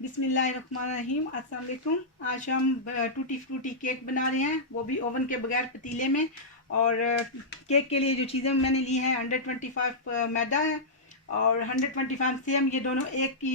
बिस्मिल्लाहिर्रहमानिर्रहीम। अस्सलाम वालेकुम। आज हम टूटी फ्रूटी केक बना रहे हैं, वो भी ओवन के बगैर पतीले में। और केक के लिए जो चीज़ें मैंने ली हैं 125 मैदा है और 125 सेम, ये दोनों एक की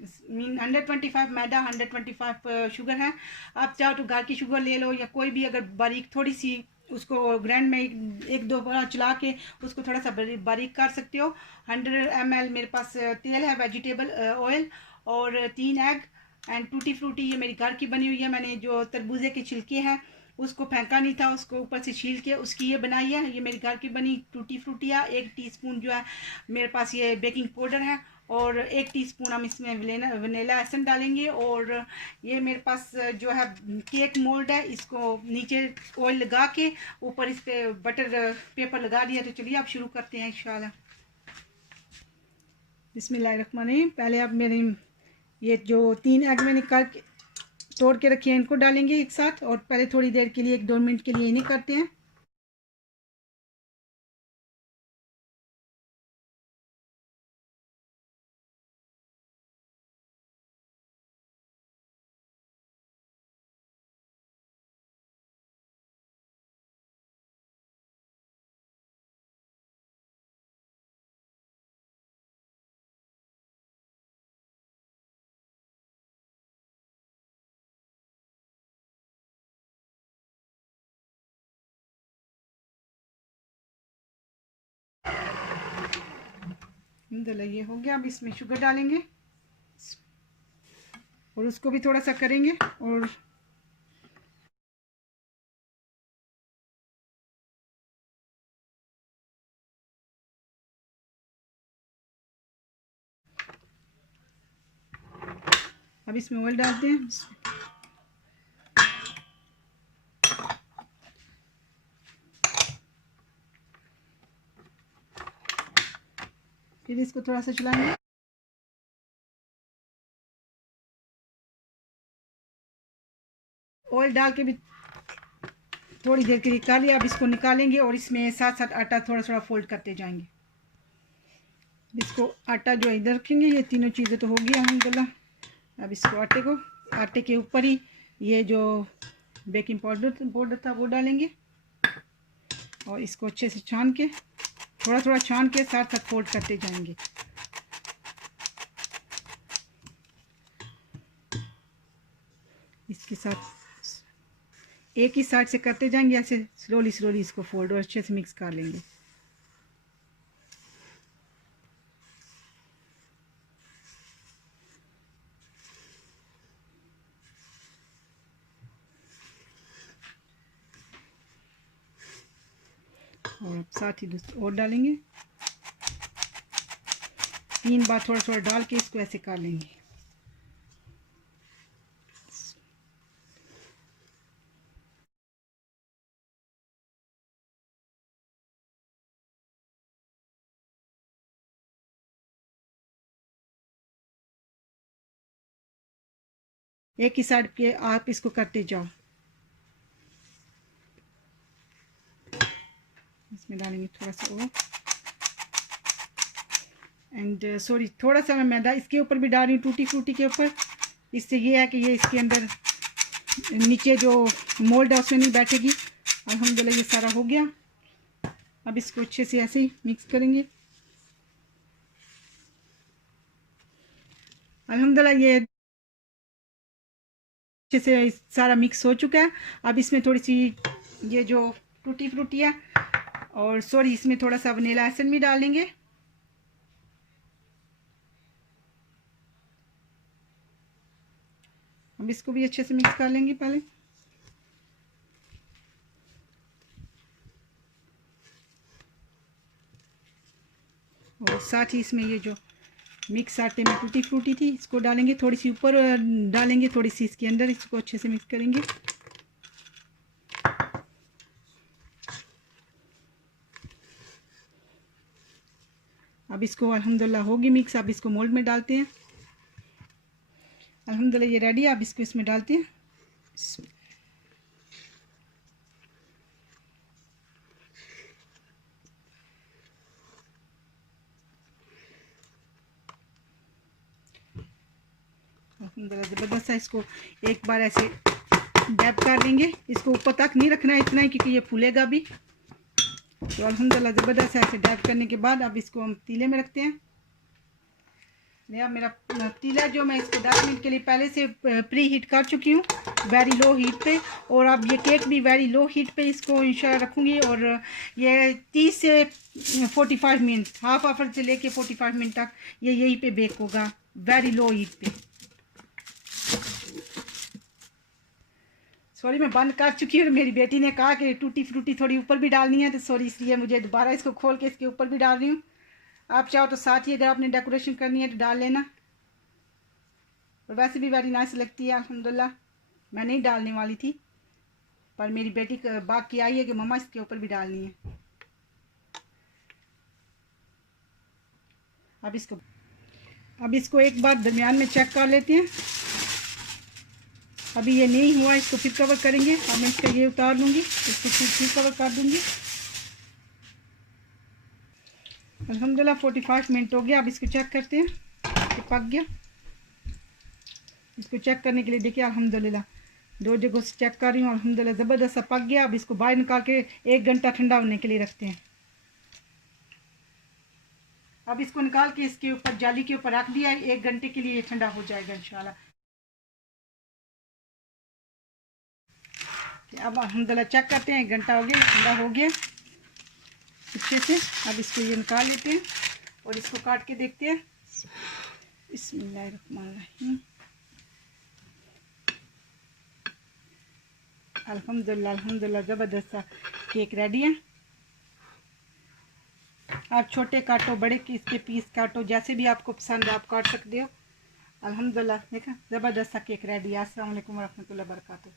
125 मैदा 125 शुगर है। आप चाहो तो घर की शुगर ले लो या कोई भी, अगर बारीक थोड़ी सी उसको ग्राइंड में एक दो बार चला के उसको थोड़ा सा बारीक कर सकते हो। 100 ml मेरे पास तेल है, वेजिटेबल ऑयल, और 3 एग एंड टूटी फ्रूटी। ये मेरी घर की बनी हुई है, मैंने जो तरबूजे के छिलके हैं उसको फेंका नहीं था, उसको ऊपर से छील के उसकी ये बनाई है। ये मेरी घर की बनी टूटी फ्रूटी है। 1 टीस्पून जो है मेरे पास ये बेकिंग पाउडर है और 1 टीस्पून हम इसमें वनीला एसेंस डालेंगे। और ये मेरे पास जो है केक मोल्ड है, इसको नीचे ऑयल लगा के ऊपर इस पे बटर पेपर लगा दिया। तो चलिए अब शुरू करते हैं इंशाल्लाह। बिस्मिल्लाहिर्रहमानिर्रहीम। पहले आप मेरे ये जो 3 एग मैंने निकाल के तोड़ के रखे हैं इनको डालेंगे एक साथ, और पहले थोड़ी देर के लिए 1-2 मिनट के लिए इन्हें करते हैं। ये हो गया। अब इसमें शुगर डालेंगे और उसको भी थोड़ा सा करेंगे। और अब इसमें ऑयल डालते हैं। फिर इसको थोड़ा सा चलाएंगे। ऑयल डाल के भी थोड़ी देर के लिए कर लिया। अब इसको निकालेंगे और इसमें साथ साथ आटा थोड़ा थोड़ा फोल्ड करते जाएंगे। इसको आटा जो इधर रखेंगे, ये तीनों चीज़ें तो होगी अल्हम्दुलिल्लाह। अब इसको आटे के ऊपर ही ये जो बेकिंग पाउडर था वो डालेंगे और इसको अच्छे से छान के थोड़ा थोड़ा छान के साथ साथ फोल्ड करते जाएंगे। इसके साथ एक ही साइड से करते जाएंगे, ऐसे स्लोली स्लोली इसको फोल्ड और अच्छे से मिक्स कर लेंगे। और साथ ही दूसरा और डालेंगे। 3 बार थोड़ा थोड़ा डाल के इसको ऐसे कर लेंगे। एक ही साइड के आप इसको करते जाओ। इसमें डालेंगे थोड़ा सा और एंड सॉरी थोड़ा सा मैं मैदा इसके ऊपर भी डाल रही हूँ, टूटी फ्रूटी के ऊपर। इससे ये है कि ये इसके अंदर नीचे जो मोल्ड है उसमें नहीं बैठेगी। अल्हम्दुलिल्लाह ये सारा हो गया। अब इसको अच्छे से ऐसे ही मिक्स करेंगे। अल्हम्दुलिल्लाह ये अच्छे से सारा मिक्स हो चुका है। अब इसमें थोड़ी सी ये जो टूटी फ्रूटी है और सॉरी इसमें थोड़ा सा वनीला एसेंस भी डालेंगे। अब इसको भी अच्छे से मिक्स कर लेंगे पहले। और साथ ही इसमें ये जो मिक्स आटे में टूटी फ्रूटी थी इसको डालेंगे, थोड़ी सी ऊपर डालेंगे, थोड़ी सी इसके अंदर। इसको अच्छे से मिक्स करेंगे। अब इसको अल्हम्दुलिल्लाह होगी मिक्स। अब इसको मोल्ड में डालते हैं। अल्हम्दुलिल्लाह ये रेडी है। अब इसको इसमें डालते हैं। अल्हम्दुलिल्लाह ज़बरदस्त है। इसको एक बार ऐसे डैब कर लेंगे, इसको ऊपर तक नहीं रखना है इतना ही क्योंकि ये फूलेगा भी। तो अल्हम्दुलिल्लाह ज़बरदस्त है। ऐसे डैब करने के बाद अब इसको हम पतीले में रखते हैं। यह मेरा पतीला जो मैं इसको 10 मिनट के लिए पहले से प्री हीट कर चुकी हूँ वेरी लो हीट पे। और अब ये केक भी वेरी लो हीट पे इसको इंशाल्लाह रखूँगी। और ये 30 से 45 मिनट, हाफ आवर से लेके 45 मिनट तक ये यहीं पे बेक होगा वेरी लो हीट पे। सॉरी मैं बंद कर चुकी हूँ। मेरी बेटी ने कहा कि टूटी फ्रूटी थोड़ी ऊपर भी डालनी है, तो सॉरी इसलिए मुझे दोबारा इसको खोल के इसके ऊपर भी डाल रही हूँ। आप चाहो तो साथ ही अगर आपने डेकोरेशन करनी है तो डाल लेना। और वैसे भी वेरी नाइस लगती है अल्हम्दुलिल्लाह। मैं नहीं डालने वाली थी पर मेरी बेटी बात की आई है कि मम्मा इसके ऊपर भी डालनी है। अब इसको एक बार दरमियान में चेक कर लेते हैं। अभी ये नहीं हुआ, इसको फिर कवर करेंगे। अब मैं इसका ये उतार लूँगी, इसको फिर कवर कर दूँगी। अल्हम्दुलिल्लाह 45 मिनट हो गया। अब इसको चेक करते हैं कि पक गया। इसको चेक करने के लिए देखिए अल्हम्दुलिल्लाह 2 जगहों से चेक कर रही हूँ। अल्हम्दुलिल्लाह ज़बरदस्त सा पक गया। अब इसको बाहर निकाल के 1 घंटा ठंडा होने के लिए रखते हैं। अब इसको निकाल के इसके ऊपर जाली के ऊपर रख दिया। 1 घंटे के लिए ये ठंडा हो जाएगा इंशाल्लाह। अब अल्हम्दुलिल्लाह चेक करते हैं, 1 घंटा हो गया, ठंडा हो गया अच्छे से। अब इसको ये निकाल लेते हैं और इसको काट के देखते हैं। बिस्मिल्लाहिर्रहमानिर्रहीम। अल्हम्दुलिल्लाह अल्हम्दुलिल्लाह ज़बरदस्त सा केक रेडी है। आप छोटे काटो, बड़े इसके पीस काटो, जैसे भी आपको पसंद है आप काट सकते हो। अल्हम्दुलिल्लाह देखा ज़बरदस्त सा केक रेडी है। अस्सलाम वालेकुम व रहमतुल्लाहि व बरकातहू।